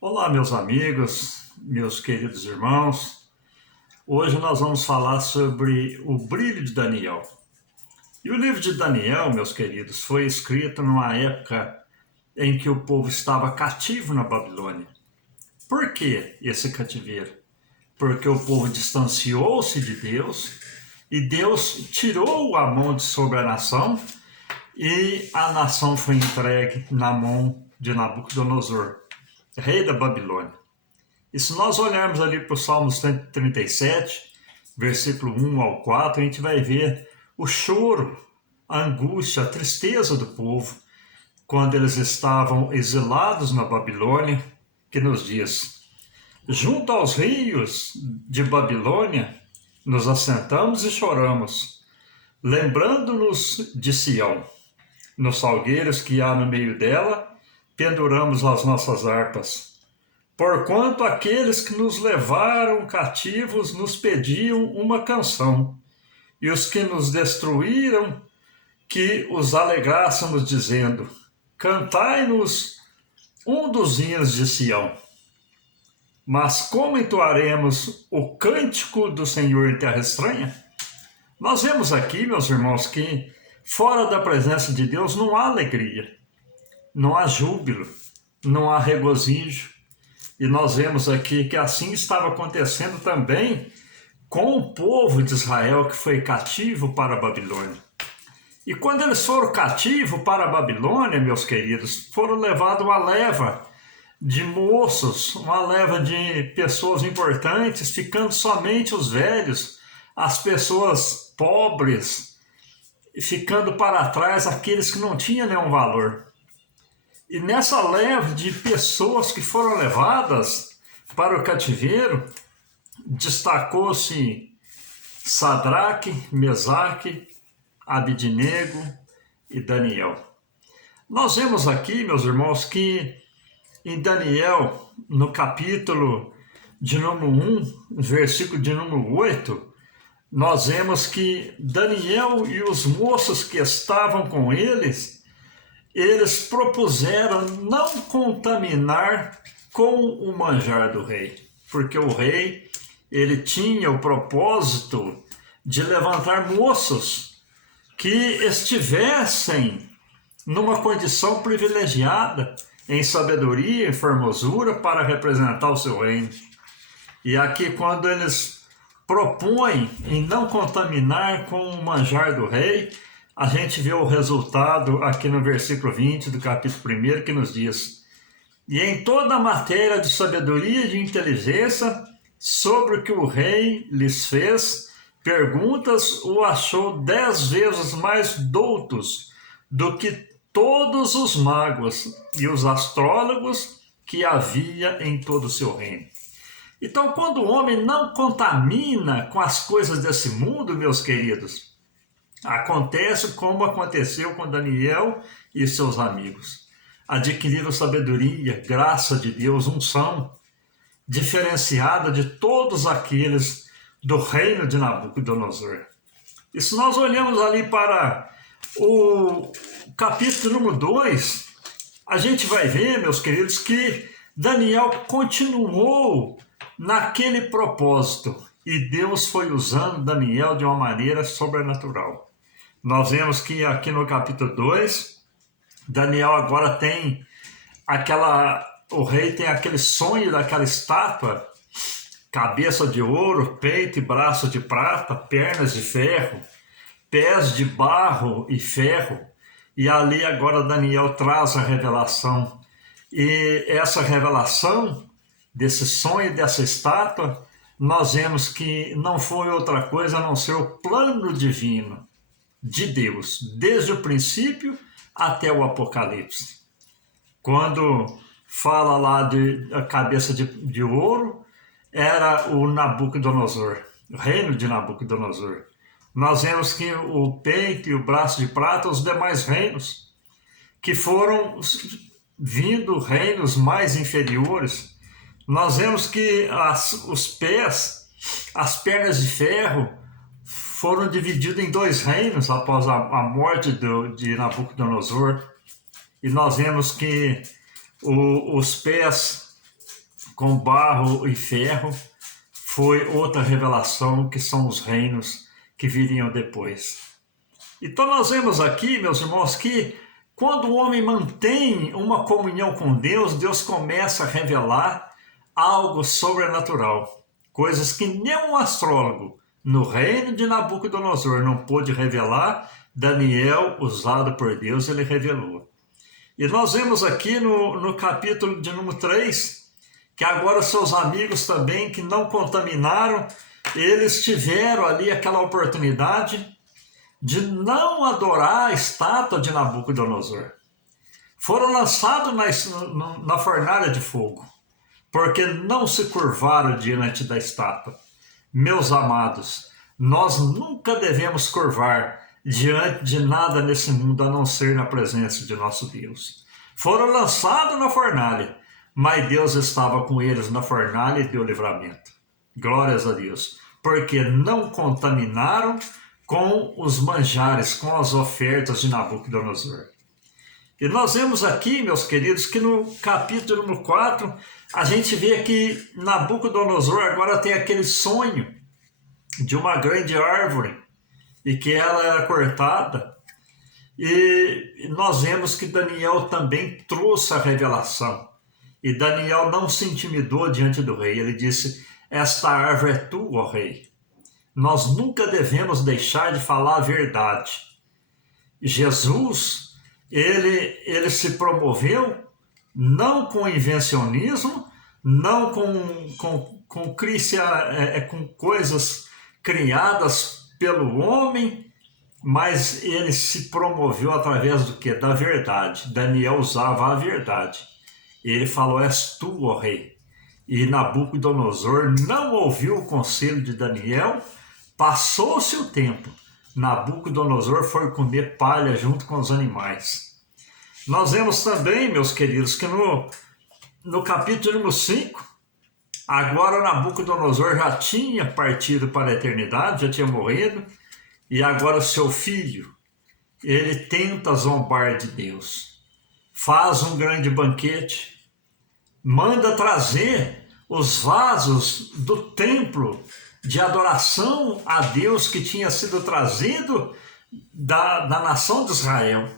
Olá, meus amigos, meus queridos irmãos. Hoje nós vamos falar sobre o brilho de Daniel. E o livro de Daniel, meus queridos, foi escrito numa época em que o povo estava cativo na Babilônia. Por que esse cativeiro? Porque o povo distanciou-se de Deus e Deus tirou a mão de sobre a nação e a nação foi entregue na mão de Nabucodonosor, rei da Babilônia. E se nós olharmos ali para o Salmo 137, versículo 1 ao 4, a gente vai ver o choro, a angústia, a tristeza do povo quando eles estavam exilados na Babilônia, que nos diz: junto aos rios de Babilônia, nos assentamos e choramos, lembrando-nos de Sião. Nos salgueiros que há no meio dela, penduramos as nossas harpas. Porquanto aqueles que nos levaram cativos nos pediam uma canção, e os que nos destruíram, que os alegrássemos, dizendo: cantai-nos um dos hinos de Sião. Mas como entoaremos o cântico do Senhor em terra estranha? Nós vemos aqui, meus irmãos, que fora da presença de Deus não há alegria, não há júbilo, não há regozijo. E nós vemos aqui que assim estava acontecendo também com o povo de Israel que foi cativo para a Babilônia. E quando eles foram cativos para a Babilônia, meus queridos, foram levados uma leva de moços, uma leva de pessoas importantes, ficando somente os velhos, as pessoas pobres, ficando para trás aqueles que não tinham nenhum valor. E nessa leva de pessoas que foram levadas para o cativeiro, destacou-se Sadraque, Mesaque, Abidnego e Daniel. Nós vemos aqui, meus irmãos, que em Daniel, no capítulo de número 1, versículo de número 8, nós vemos que Daniel e os moços que estavam com eles propuseram não contaminar com o manjar do rei, porque o rei ele tinha o propósito de levantar moços que estivessem numa condição privilegiada em sabedoria e formosura para representar o seu reino. E aqui, quando eles propõem em não contaminar com o manjar do rei, a gente vê o resultado aqui no versículo 20 do capítulo 1, que nos diz: e em toda a matéria de sabedoria e de inteligência, sobre o que o rei lhes fez, perguntas o achou 10 vezes mais doutos do que todos os magos e os astrólogos que havia em todo o seu reino. Então, quando o homem não contamina com as coisas desse mundo, meus queridos, acontece como aconteceu com Daniel e seus amigos. Adquiriram sabedoria, graça de Deus, unção, diferenciada de todos aqueles do reino de Nabucodonosor. E se nós olhamos ali para o capítulo número 2, a gente vai ver, meus queridos, que Daniel continuou naquele propósito e Deus foi usando Daniel de uma maneira sobrenatural. Nós vemos que aqui no capítulo 2, Daniel agora tem o rei tem aquele sonho daquela estátua, cabeça de ouro, peito e braço de prata, pernas de ferro, pés de barro e ferro. E ali agora Daniel traz a revelação. E essa revelação desse sonho, dessa estátua, nós vemos que não foi outra coisa a não ser o plano divino de Deus, desde o princípio até o Apocalipse. Quando fala lá de a cabeça de ouro, era o Nabucodonosor, o reino de Nabucodonosor. Nós vemos que o peito e o braço de prata, os demais reinos, que foram vindo reinos mais inferiores. Nós vemos que os pés, as pernas de ferro, foram divididos em 2 reinos após a morte de Nabucodonosor. E nós vemos que os pés com barro e ferro, foi outra revelação, que são os reinos que viriam depois. Então nós vemos aqui, meus irmãos, que quando o homem mantém uma comunhão com Deus, Deus começa a revelar algo sobrenatural, coisas que nem um astrólogo no reino de Nabucodonosor não pôde revelar. Daniel, usado por Deus, ele revelou. E nós vemos aqui no capítulo de número 3, que agora seus amigos também, que não contaminaram, eles tiveram ali aquela oportunidade de não adorar a estátua de Nabucodonosor. Foram lançados na fornalha de fogo, porque não se curvaram diante da estátua. Meus amados, nós nunca devemos curvar diante de nada nesse mundo, a não ser na presença de nosso Deus. Foram lançados na fornalha, mas Deus estava com eles na fornalha e deu livramento. Glórias a Deus, porque não contaminaram com os manjares, com as ofertas de Nabucodonosor. E nós vemos aqui, meus queridos, que no capítulo número 4, a gente vê que Nabucodonosor agora tem aquele sonho de uma grande árvore e que ela era cortada. E nós vemos que Daniel também trouxe a revelação. E Daniel não se intimidou diante do rei. Ele disse: esta árvore é tua, ó rei. Nós nunca devemos deixar de falar a verdade. Jesus, ele se promoveu não com invencionismo, não com coisas criadas pelo homem, mas ele se promoveu através do quê? Da verdade. Daniel usava a verdade. Ele falou: és tu, ó rei. E Nabucodonosor não ouviu o conselho de Daniel. Passou-se o tempo. Nabucodonosor foi comer palha junto com os animais. Nós vemos também, meus queridos, que no capítulo número 5, agora Nabucodonosor já tinha partido para a eternidade, já tinha morrido, e agora seu filho, ele tenta zombar de Deus. Faz um grande banquete, manda trazer os vasos do templo de adoração a Deus que tinha sido trazido da nação de Israel.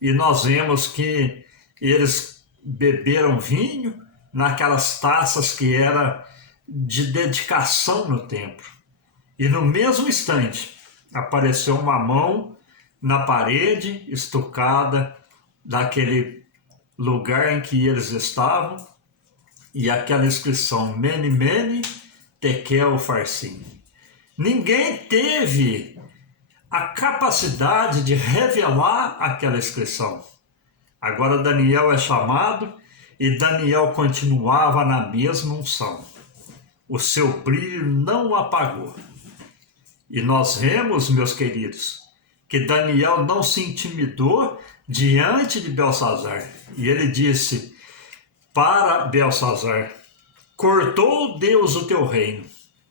E nós vemos que eles beberam vinho naquelas taças que era de dedicação no templo. E no mesmo instante apareceu uma mão na parede estucada daquele lugar em que eles estavam, e aquela inscrição: Mene, Mene, Tekel, Farsim. Ninguém teve a capacidade de revelar aquela inscrição. Agora Daniel é chamado, e Daniel continuava na mesma unção. O seu brilho não apagou. E nós vemos, meus queridos, que Daniel não se intimidou diante de Beltsazar. E ele disse para Beltsazar: cortou Deus o teu reino,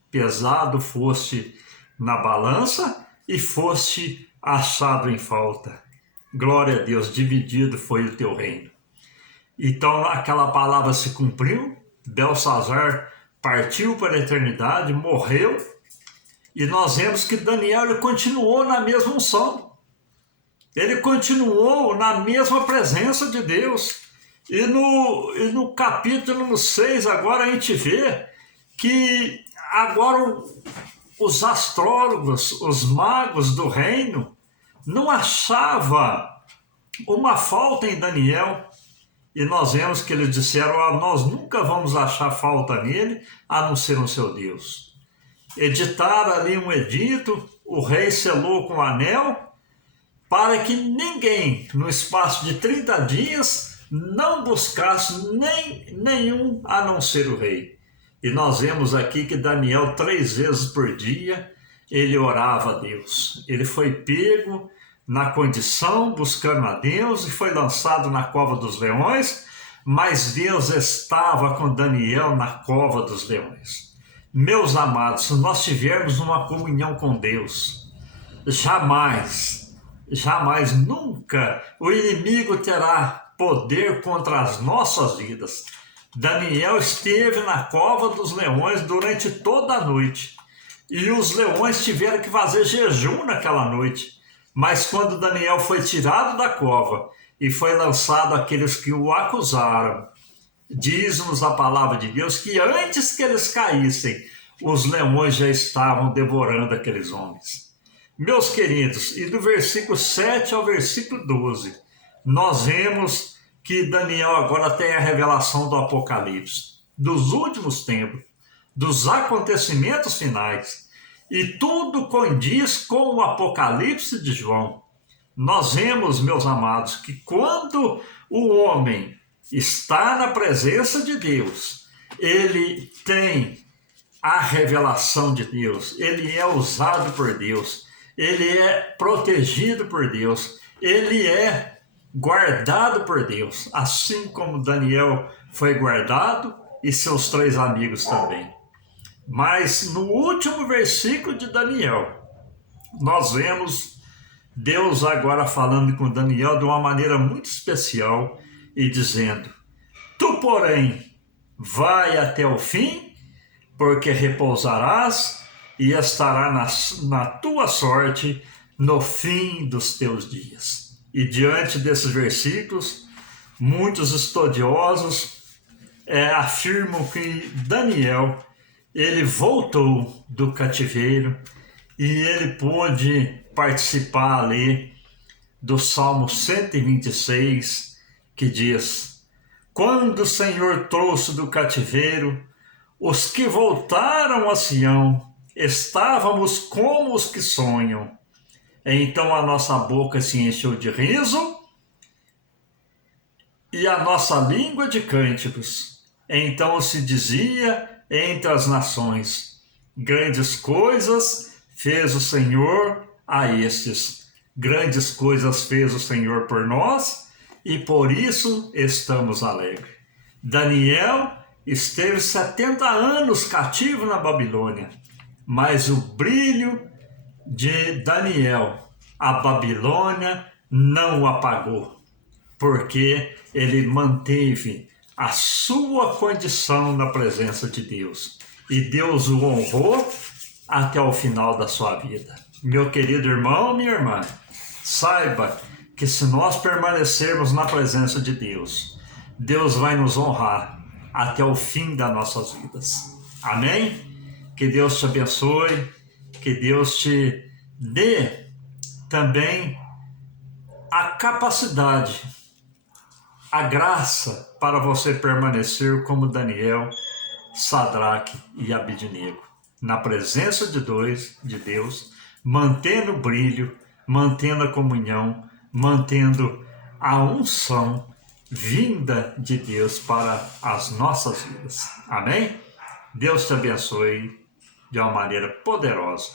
pesado foste na balança e foste achado em falta. Glória a Deus, dividido foi o teu reino. Então aquela palavra se cumpriu, Beltsazar partiu para a eternidade, morreu, e nós vemos que Daniel ele continuou na mesma unção. Ele continuou na mesma presença de Deus. E no capítulo 6, agora a gente vê que agora os astrólogos, os magos do reino, não achavam uma falta em Daniel. E nós vemos que eles disseram: nós nunca vamos achar falta nele, a não ser no seu Deus. Editaram ali um edito, o rei selou com o anel, para que ninguém, no espaço de 30 dias, não buscasse nenhum a não ser o rei. E nós vemos aqui que Daniel, 3 vezes por dia, ele orava a Deus. Ele foi pego na condição, buscando a Deus, e foi lançado na cova dos leões, mas Deus estava com Daniel na cova dos leões. Meus amados, se nós tivermos uma comunhão com Deus, jamais, nunca o inimigo terá poder contra as nossas vidas. Daniel esteve na cova dos leões durante toda a noite. E os leões tiveram que fazer jejum naquela noite. Mas quando Daniel foi tirado da cova e foi lançado aqueles que o acusaram, diz-nos a palavra de Deus que antes que eles caíssem, os leões já estavam devorando aqueles homens. Meus queridos, e do versículo 7 ao versículo 12, nós vemos que Daniel agora tem a revelação do Apocalipse, dos últimos tempos, dos acontecimentos finais, e tudo condiz com o Apocalipse de João. Nós vemos, meus amados, que quando o homem está na presença de Deus, ele tem a revelação de Deus, ele é usado por Deus, ele é protegido por Deus, ele é guardado por Deus, assim como Daniel foi guardado e seus 3 amigos também. Mas no último versículo de Daniel, nós vemos Deus agora falando com Daniel de uma maneira muito especial e dizendo: tu, porém, vai até o fim, porque repousarás e estará na tua sorte no fim dos teus dias. E diante desses versículos, muitos estudiosos afirmam que Daniel, ele voltou do cativeiro e ele pôde participar ali do Salmo 126, que diz: quando o Senhor trouxe do cativeiro os que voltaram a Sião, estávamos como os que sonham. Então a nossa boca se encheu de riso e a nossa língua de cânticos. Então se dizia entre as nações: grandes coisas fez o Senhor a estes. Grandes coisas fez o Senhor por nós e por isso estamos alegres. Daniel esteve 70 anos cativo na Babilônia, mas o brilho de Daniel, a Babilônia não o apagou, porque ele manteve a sua condição na presença de Deus. E Deus o honrou até o final da sua vida. Meu querido irmão, minha irmã, saiba que se nós permanecermos na presença de Deus, Deus vai nos honrar até o fim das nossas vidas. Amém? Que Deus te abençoe, que Deus te dê também a capacidade, a graça para você permanecer como Daniel, Sadraque e Abednego, na presença de Deus, mantendo o brilho, mantendo a comunhão, mantendo a unção vinda de Deus para as nossas vidas. Amém? Deus te abençoe de uma maneira poderosa.